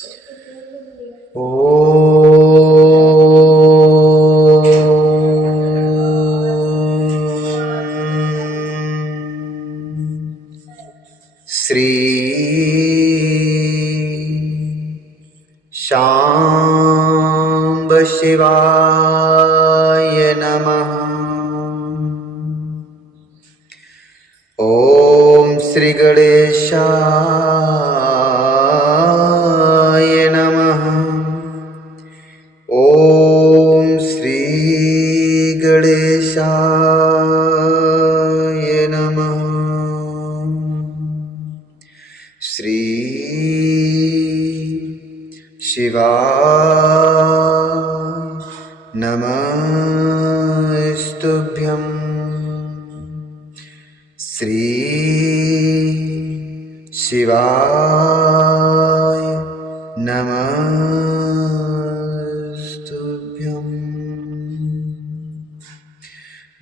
श्री शांब शिवाय नमः। ओम श्री गणेशाय नमः। ओम श्री गणेशाय नमः। श्री शिवाय नमस्तुभ्यं। श्री शिवाय नमस्तुभ्यं।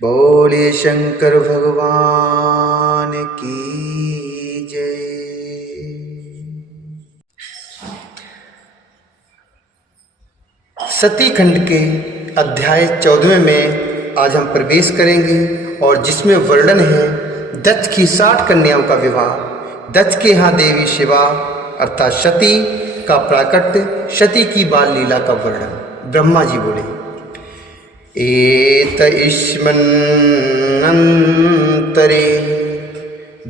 बोले शंकर भगवान की जय। सती खंड के अध्याय 14वें में आज हम प्रवेश करेंगे और जिसमें वर्णन है दक्ष की 60 कन्याओं का विवाह। दक्ष के यहाँ देवी शिवा अर्थात सती का प्राकट्य, सती की बाल लीला का वर्णन। ब्रह्मा जी बोले, एत ईश्मन्नन्तरे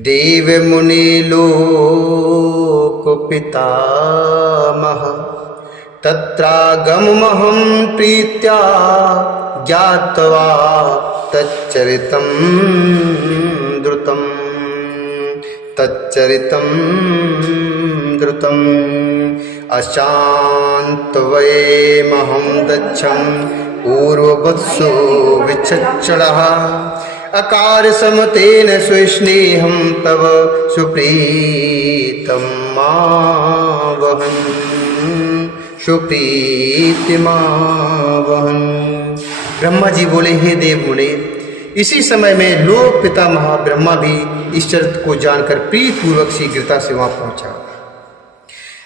देव मुनि लोक पितामह तत्रागमहं प्रीत्या ज्ञात्वा तच्चरितं द्रुतम् अशान्तवयेमहं दक्षं पूर्ववत्सो विचक्षणः अकार समतेन स्वेष्णेहं तव सुप्रीतं मावहन् सुप्रीतिमावहन्। ब्रह्मा जी बोले, हे देव मुने, इसी समय में लोक पितामह ब्रह्मा भी इस शर्त को जानकर प्रीत पूर्वक शीघ्रता से वहां पहुंचा।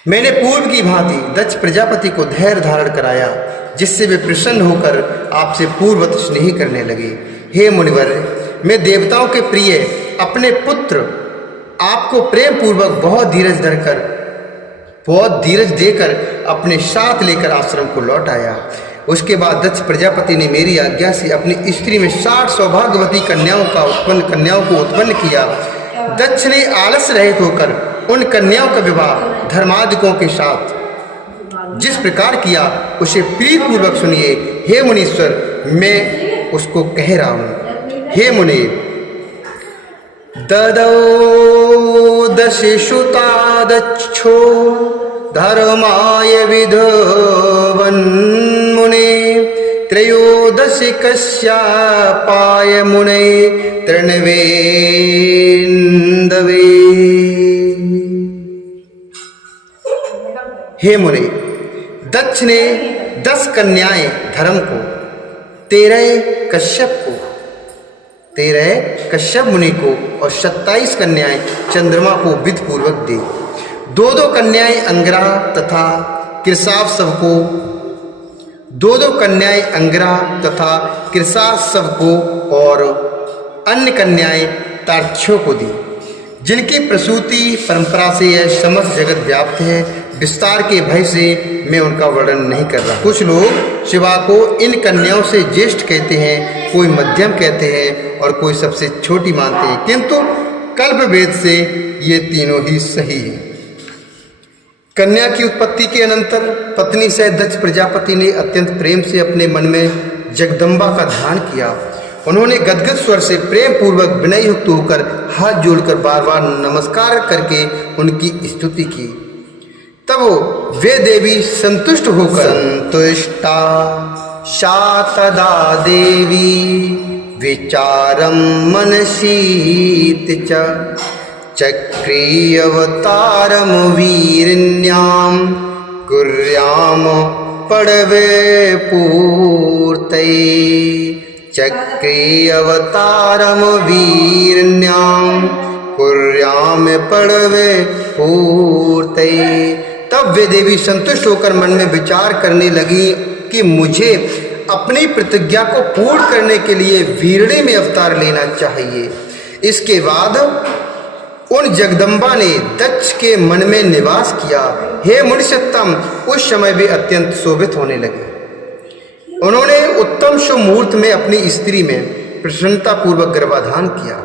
मैंने पूर्व की भांति दक्ष प्रजापति को धैर्य धारण कराया, जिससे वे प्रसन्न होकर आपसे पूर्ववत स्नेह करने लगे। हे मुनिवर, मैं देवताओं के प्रिय अपने पुत्र आपको प्रेम पूर्वक बहुत धीरज देकर अपने साथ लेकर आश्रम को लौट आया। उसके बाद दक्ष प्रजापति ने मेरी आज्ञा से अपनी स्त्री में 60 सौभाग्यवती कन्याओं को उत्पन्न किया। दक्ष ने आलस्य रहित होकर उन कन्याओं का विवाह धर्मादिकों के साथ जिस प्रकार किया उसे प्रीत पूर्वक सुनिए। हे मुनीश्वर, मैं उसको कह रहा हूं। हे मुने, ददौ दशसुता दक्षो धर्माय विधवन्मुने त्रयोदशि कश्यपाय मुने तृणवेन्दवे। हे मुने, दक्ष ने 10 कन्याएं धर्म को, 13 कश्यप मुनि को और 27 कन्याएं चंद्रमा को विधि पूर्वक दी। 2 कन्याएं अंगिरा तथा कृसाव को और अन्य कन्याएं तार्क्ष्यों को दी, जिनकी प्रसूति परंपरा से यह समस्त जगत व्याप्त है। विस्तार के भय से मैं उनका वर्णन नहीं कर रहा। कुछ लोग शिवा को इन कन्याओं से ज्येष्ठ कहते हैं, कोई मध्यम कहते हैं और कोई सबसे छोटी मानते हैं, किंतु कल्प वेद से ये तीनों ही सही है। कन्या की उत्पत्ति के अनंतर पत्नी से दक्ष प्रजापति ने अत्यंत प्रेम से अपने मन में जगदम्बा का ध्यान किया। उन्होंने गदगद स्वर से प्रेम पूर्वक विनय युक्त होकर हाथ जोड़कर बार बार नमस्कार करके उनकी स्तुति की। तब वे देवी संतुष्ट होकर संतुष्टा शातदा देवी विचारं मनसीत चक्रीयवतारम वीरण्याम कुर्याम पड़वे पूर्तये चक्रीयवतारम वीरण्याम कुर्याम पड़वे पूर्तये तब वे देवी संतुष्ट होकर मन में विचार करने लगी कि मुझे अपनी प्रतिज्ञा को पूर्ण करने के लिए वीरणी में अवतार लेना चाहिए। इसके बाद उन जगदम्बा ने दक्ष के मन में निवास किया। हे मुनिषत्तम, उस समय वे अत्यंत शोभित होने लगे। उन्होंने उत्तम शुभ मुहूर्त में अपनी स्त्री में प्रसन्नता पूर्वक गर्भाधान किया।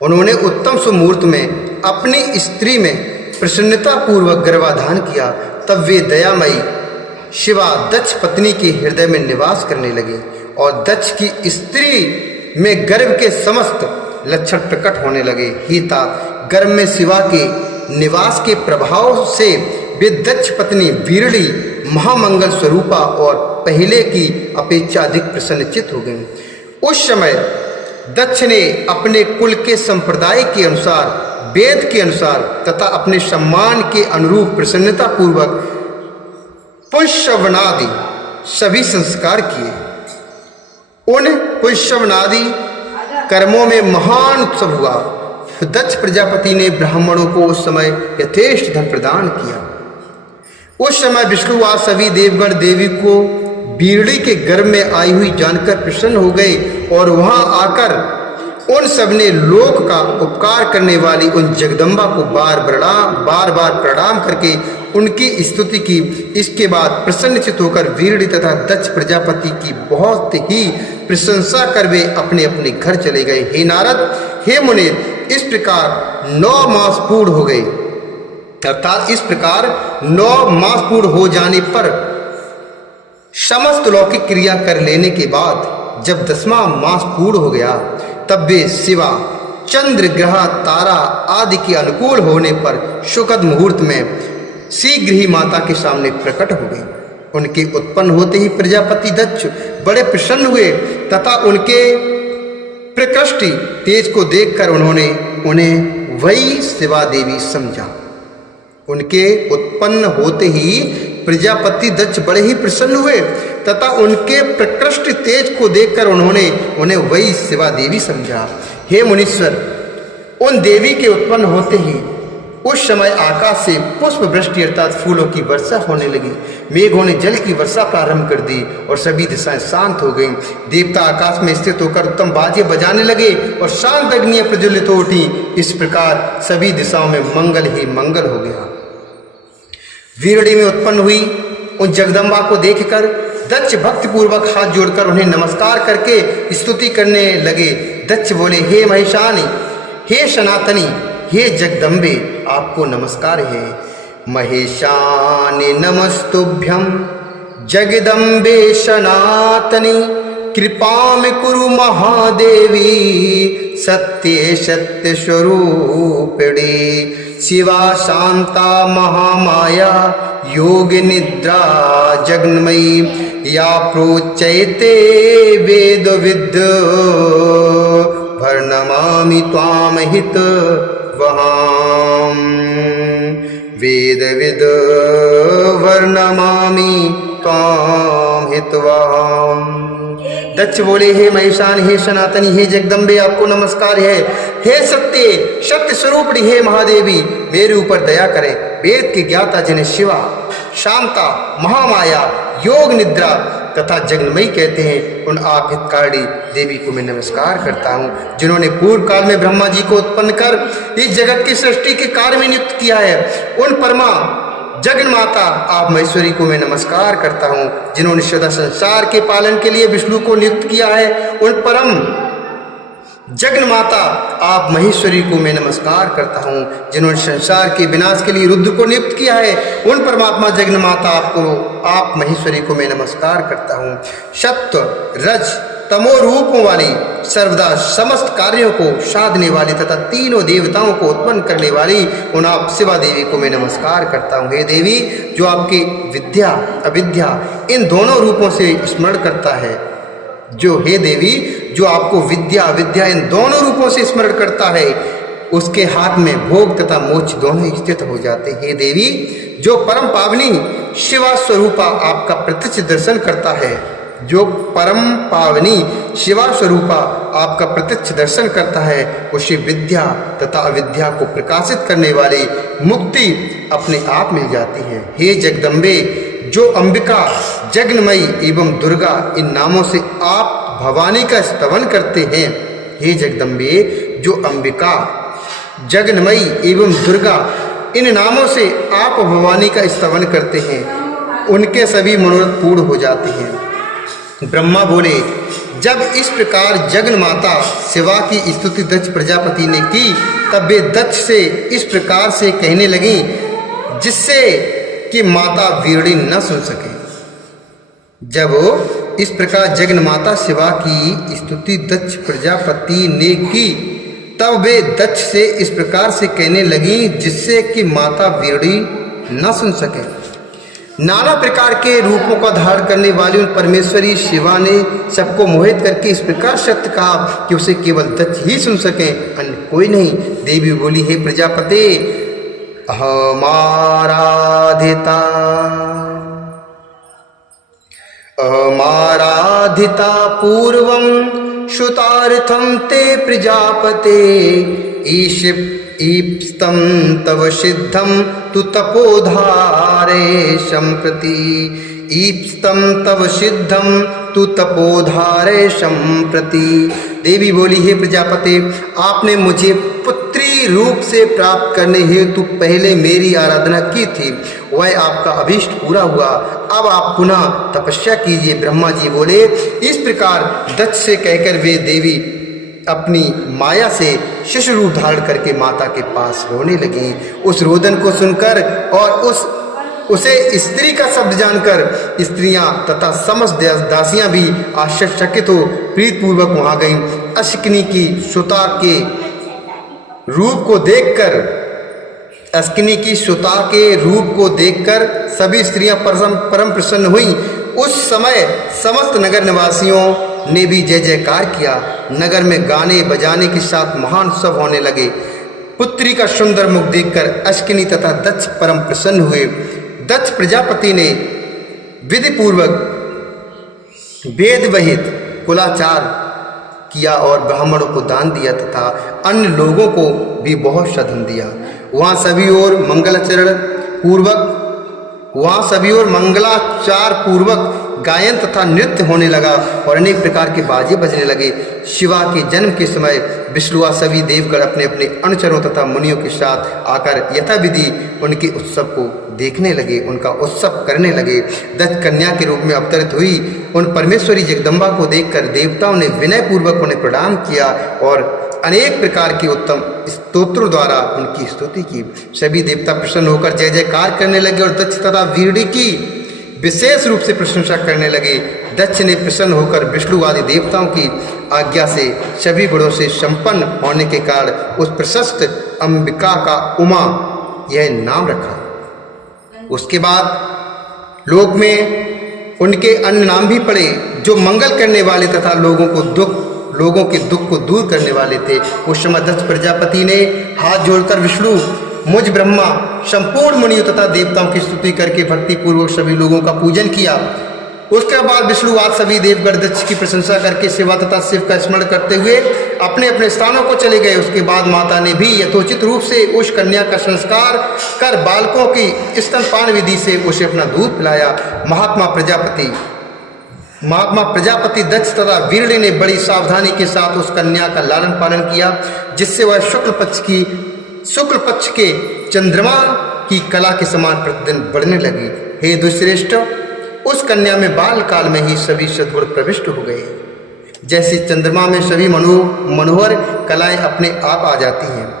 उन्होंने उत्तम शुभ मुहूर्त में अपनी स्त्री में प्रसन्नता पूर्वक गर्भाधान किया। तब वे दयामयी शिवा दक्ष पत्नी के हृदय में निवास करने लगे और दक्ष की स्त्री में गर्भ के समस्त लक्षण प्रकट होने लगे। हिता गर्भ में शिवा के निवास के प्रभाव से वे दक्ष पत्नी वीरणी महामंगल स्वरूपा और पहले की अपेक्षा अधिक प्रसन्नचित हो गई। उस समय दक्ष ने अपने कुल के संप्रदाय के अनुसार, वेद के अनुसार तथा अपने सम्मान के अनुरूप प्रसन्नता पूर्वक पुष्यवनादि सभी संस्कार किए। उन पुष्यवनादि कर्मों में महान उत्सव हुआ। दक्ष प्रजापति ने ब्राह्मणों को उस समय यथेष्ट धन प्रदान किया। उस समय विष्णु व सभी देवगण देवी को वीरणी के गर्भ में आई हुई जानकर प्रसन्न हो गए और वहां आकर उन सब ने लोक का उपकार करने वाली उन जगदम्बा को बार बार प्रणाम करके उनकी स्तुति की। इसके बाद प्रसन्नचित होकर वीरणी तथा दक्ष प्रजापति की बहुत ही प्रशंसा कर वे अपने अपने घर चले गए। हे नारद, हे मुनि, इस प्रकार 9 मास पूर्ण हो गए। अर्थात इस प्रकार 9 मास पूर्ण हो जाने पर समस्त लौकिक क्रिया कर लेने के बाद जब 10वां मास पूर्ण हो गया, तब वे शिवा चंद्र ग्रह तारा आदि के अनुकूल होने पर शुकद मुहूर्त में शीघ्र ही माता के सामने प्रकट हो गई। उनके उत्पन्न होते ही प्रजापति दक्ष बड़े प्रसन्न हुए तथा उनके प्रकृष्टि तेज को देखकर उन्होंने उन्हें वही शिवा देवी समझा। उनके उत्पन्न होते ही प्रजापति दक्ष बड़े ही प्रसन्न हुए तथा उनके प्रकृष्ट तेज को देखकर उन्होंने उन्हें वही शिवा देवी समझा। हे मुनीश्वर, उन देवी के उत्पन्न होते ही उस समय आकाश से पुष्प वृष्टि अर्थात फूलों की वर्षा होने लगी। मेघों ने जल की वर्षा प्रारंभ कर दी और सभी दिशाएं शांत हो गईं। देवता आकाश में स्थित होकर उत्तम बाजे बजाने लगे और शांत अग्नियां प्रज्वलित हो उठी। इस प्रकार सभी दिशाओं में मंगल ही मंगल हो गया। वीरणी में उत्पन्न हुई उन जगदम्बा को देखकर दक्ष भक्ति पूर्वक हाथ जोड़कर उन्हें नमस्कार करके स्तुति करने लगे। दक्ष बोले, हे महिषानी, हे सनातनी, हे जगदम्बे, आपको नमस्कार है। महेशानि नमस्तुभ्यं जगदम्बे सनातनी, कृपां कुरु महादेवी सत्ये सत्य स्वरूपिणी, शिवा शांता महामाया योग निद्रा जगन्मयी, या प्रोच्यते वेद विद् भर्नमामि त्वाम हित वहाम, वेद विद वर्णमामि त्वाम हितवाम। दक्ष बोले, हे महिषान, हे सनातनी, हे जगदम्बे, आपको नमस्कार है। हे सत्य स्वरूपणी, हे महादेवी, मेरे ऊपर दया करें। वेद के ज्ञाता जिन्हें शिवा, शांता, महामाया, योग निद्रा तथा जगन्मयी कहते हैं, उन आप हितकारिणी देवी को मैं नमस्कार करता हूँ, जिन्होंने पूर्व काल में ब्रह्मा जी को उत्पन्न कर इस जगत की सृष्टि के कार्य में नियुक्त किया है। उन परमा जगन माता आप महेश्वरी को मैं नमस्कार करता हूँ, जिन्होंने सदा संसार के पालन के लिए विष्णु को नियुक्त किया है। उन परम जगन माता आप महेश्वरी को मैं नमस्कार करता हूँ, जिन्होंने संसार के विनाश के लिए रुद्र को नियुक्त किया है। उन परमात्मा जगन माता आप महेश्वरी को मैं नमस्कार करता हूँ। सत्व रज तमो रूपों वाली, सर्वदा समस्त कार्यों को साधने वाली तथा तीनों देवताओं को उत्पन्न करने वाली उन आप शिवा देवी को मैं नमस्कार करता हूँ। हे देवी, जो आपकी विद्या अविद्या इन दोनों रूपों से स्मरण करता है, जो हे देवी जो आपको विद्या अविद्या इन दोनों रूपों से स्मरण करता है, उसके हाथ में भोग तथा मोक्ष दोनों स्थित हो जाते हैं। हे देवी, जो परम पावनी शिवा स्वरूपा आपका प्रत्यक्ष दर्शन करता है, जो परम पावनी शिवा स्वरूपा आपका प्रत्यक्ष दर्शन करता है उसे विद्या तथा अविद्या को प्रकाशित करने वाली मुक्ति अपने आप मिल जाती है। हे जगदम्बे, जो अंबिका, जगन्मयी एवं दुर्गा इन नामों से आप भवानी का स्तवन करते हैं, हे जगदम्बे, जो अंबिका, जगन्मयी एवं दुर्गा इन नामों से आप भवानी का स्तवन करते हैं, उनके सभी मनोरथ पूर्ण हो जाते हैं। ब्रह्मा बोले, जब इस प्रकार जगन माता शिवा की स्तुति दक्ष प्रजापति ने की तब वे दक्ष से इस प्रकार से कहने लगी जिससे कि माता वीरणी न सुन सके। जब इस प्रकार जगन माता शिवा की स्तुति दक्ष प्रजापति ने की तब वे दक्ष से इस प्रकार से कहने लगी जिससे कि माता वीरणी न सुन सके। नाना प्रकार के रूपों का धारण करने वाली उन परमेश्वरी शिवा ने सबको मोहित करके इस प्रकार सत्य कहा कि उसे केवल दक्ष ही सुन सके, अन्य कोई नहीं। देवी बोली, हे प्रजापते, अहमाराधिता पूर्वं श्रुतार्थं ते प्रजापते ईप्स्तं तव सिद्धं तु तपोधारे सम्प्रति ईप्स्तं तव सिद्धं तु तपोधारे सम्प्रति। देवी बोली, हे प्रजापति, आपने मुझे पुत्री रूप से प्राप्त करने हेतु पहले मेरी आराधना की थी, वह आपका अभीष्ट पूरा हुआ। अब आप पुनः तपस्या कीजिए। ब्रह्मा जी बोले, इस प्रकार दक्ष से कहकर वे देवी अपनी माया से शिशु रूप धारण करके माता के पास रोने लगी। उस रोदन को सुनकर और उसे स्त्री का शब्द जानकर स्त्रियां तथा समस्त दासियां भी आश्चर्यचकित हो प्रीतपूर्वक वहां गईं। अश्किनी की सुता के रूप को देखकर सभी स्त्रियां परम प्रसन्न हुईं। उस समय समस्त नगर निवासियों ने भी जय जयकार किया। नगर में गाने बजाने के साथ महान उत्सव होने लगे। पुत्री का सुंदर मुख देखकर अश्किनी तथा दक्ष परम प्रसन्न हुए। दक्ष प्रजापति ने विधि पूर्वक वेद वहित कुलाचार किया और ब्राह्मणों को दान दिया तथा अन्य लोगों को भी बहुत साधन दिया। वहाँ सभी ओर मंगलाचार पूर्वक गायन तथा नृत्य होने लगा और अनेक प्रकार के बाजे बजने लगे। शिवा के जन्म के समय विष्णुआ सभी देवगण अपने अपने अनुचरों तथा मुनियों के साथ आकर यथाविधि उनके उत्सव को देखने लगे, उनका उत्सव करने लगे। दक्ष कन्या के रूप में अवतरित हुई उन परमेश्वरी जगदम्बा को देखकर देवताओं ने विनय पूर्वक उन्हें प्रणाम किया और अनेक प्रकार के उत्तम स्तोत्रों द्वारा उनकी स्तुति की। सभी देवता प्रसन्न होकर जय जयकार करने लगे और दक्ष तथा वीरणी की विशेष रूप से प्रशंसा करने लगे। दक्ष ने प्रसन्न होकर विष्णु आदि देवताओं की आज्ञा से सभी गुणों से संपन्न होने के कारण उस प्रशस्त अंबिका का उमा यह नाम रखा। उसके बाद लोक में उनके अन्य नाम भी पड़े जो मंगल करने वाले तथा लोगों के दुख को दूर करने वाले थे। उस समय दक्ष प्रजापति ने हाथ जोड़कर विष्णु, मुझ ब्रह्मा, संपूर्ण मुनियों तथा देवताओं की स्तुति करके भक्ति पूर्वक सभी लोगों का पूजन किया। उसके बाद विष्णु आज सभी देवगण दक्ष की प्रशंसा करके शिवा तथा शिव का स्मरण करते हुए अपने अपने स्थानों को चले गए। उसके बाद माता ने भी यथोचित रूप से उस कन्या का संस्कार कर बालकों की स्तनपान विधि से उसे अपना दूध पिलाया। महात्मा प्रजापति दक्ष तथा वीरणी ने बड़ी सावधानी के साथ उस कन्या का लालन पालन किया, जिससे वह शुक्ल पक्ष के चंद्रमा की कला के समान प्रतिदिन बढ़ने लगी। हे दुष्श्रेष्ठ, उस कन्या में बाल काल में ही सभी सद्गुण प्रविष्ट हो गए। जैसे चंद्रमा में सभी मनोहर कलाएं अपने आप आ जाती हैं।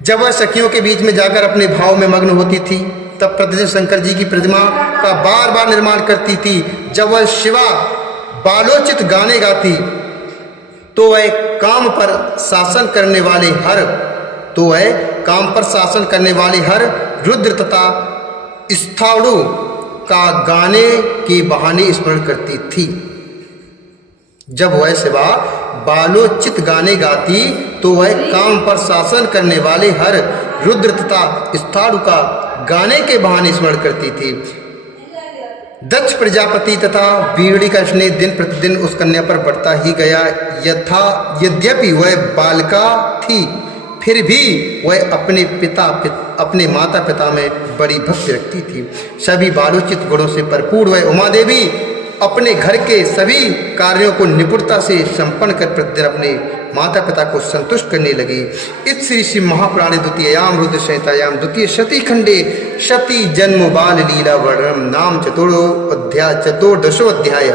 जब वह सखियों के बीच में जाकर अपने भाव में मग्न होती थी तब प्रतिदिन शंकर जी की प्रतिमा का बार बार निर्माण करती थी। जब वह शिवा बालोचित गाने गाती तो वह काम पर शासन करने वाले हर रुद्र तथा स्थाणु का गाने के बहाने स्मरण करती थी। जब वह शिवा बालोचित गाने गाती तो वह काम पर शासन करने वाले हर रुद्र तथा स्थाणु का गाने के बहाने स्मरण करती थी। दक्ष प्रजापति तथा बीड़ी का स्नेह दिन प्रतिदिन उस कन्या पर बढ़ता ही गया। यद्यपि वह बालिका थी, फिर भी वह अपने माता पिता में बड़ी भक्ति रखती थी। सभी बालोचित गुणों से भरपूर वह उमा देवी अपने घर के सभी कार्यों को निपुणता से संपन्न कर प्रतिदिन अपने माता पिता को संतुष्ट करने लगी। इस श्री शिव महापुराणे द्वितीयाम रुद्र संहितायाम द्वितीय शती खंडे शती जन्म बाल लीला वर्णनम नाम चतुर्दशो अध्याय।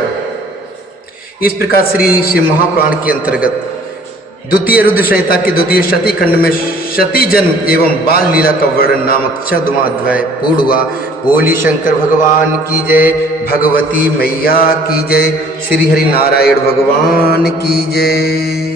इस प्रकार श्री शिव महापुराण के अंतर्गत द्वितीय रुद्र संहिता के द्वितीय शती खंड में शती जन्म एवं बाल लीला का वर्णन नामक 14वां अध्याय पूर्ण हुआ। बोली शंकर भगवान की जय, भगवती मैया की जय, श्री हरि नारायण भगवान की जय।